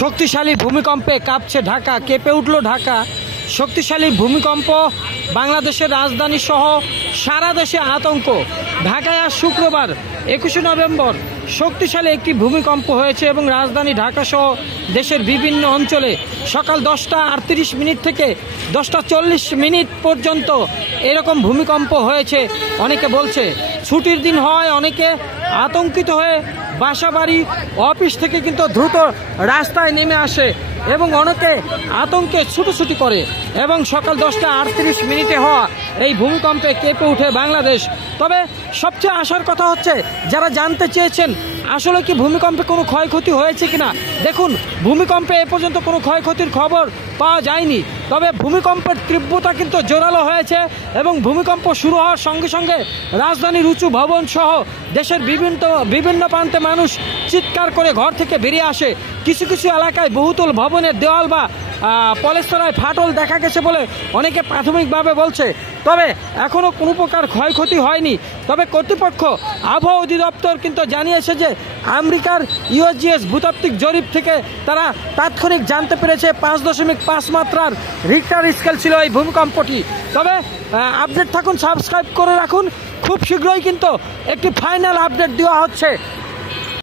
শক্তিশালী ভূমিকম্পে কাঁপছে ঢাকা, কেঁপে উঠল ঢাকা। শক্তিশালী ভূমিকম্প, বাংলাদেশের রাজধানী সহ সারা দেশে আতঙ্ক। ঢাকায় আজ শুক্রবার 21শে নভেম্বর শক্তিশালী একটি ভূমিকম্প হয়েছে এবং রাজধানী ঢাকা সহ দেশের বিভিন্ন অঞ্চলে সকাল 10:38 থেকে 10:40 পর্যন্ত এরকম ভূমিকম্প হয়েছে। অনেকে বলছে ছুটির দিন হয়, অনেকে আতঙ্কিত হয়ে বাসাবাড়ি অফিস থেকে কিন্তু দ্রুত রাস্তায় নেমে আসে এবং অনেকে আতঙ্কে ছুটোছুটি করে এবং সকাল 10:38 হওয়া এই ভূমিকম্পে কেঁপে ওঠে বাংলাদেশ। তবে সবচেয়ে আসার কথা হচ্ছে, যারা জানতে চেয়েছেন আসলে কি ভূমিকম্পে কোনো ক্ষয়ক্ষতি হয়েছে কিনা, দেখুন ভূমিকম্পে এ পর্যন্ত কোনো ক্ষয়ক্ষতির খবর পাওয়া যায়নি। তবে ভূমিকম্পের তীব্রতা কিন্তু জোরালো হয়েছে এবং ভূমিকম্প শুরু হওয়ার সঙ্গে সঙ্গে রাজধানীর উঁচু ভবন সহ দেশের বিভিন্ন প্রান্তে মানুষ চিৎকার করে ঘর থেকে বেরিয়ে আসে। কিছু কিছু এলাকায় বহুতল ভবনের দেওয়াল বা পলেস্তরায় ফাটল দেখা গেছে বলে অনেকে প্রাথমিকভাবে বলছে। তবে এখনও কোনো প্রকার ক্ষয়ক্ষতি হয়নি। তবে কর্তৃপক্ষ আবহাওয়া অধিদপ্তর কিন্তু জানিয়েছে যে আমেরিকার ইউএসজিএস ভূতাত্ত্বিক জরিপ থেকে তারা তাৎক্ষণিক জানতে পেরেছে 5.5 মাত্রার রিক্টার স্কেল ছিল এই ভূমিকম্পটি। তবে আপডেট থাকুন, সাবস্ক্রাইব করে রাখুন। খুব শীঘ্রই কিন্তু একটি ফাইনাল আপডেট দেওয়া হচ্ছে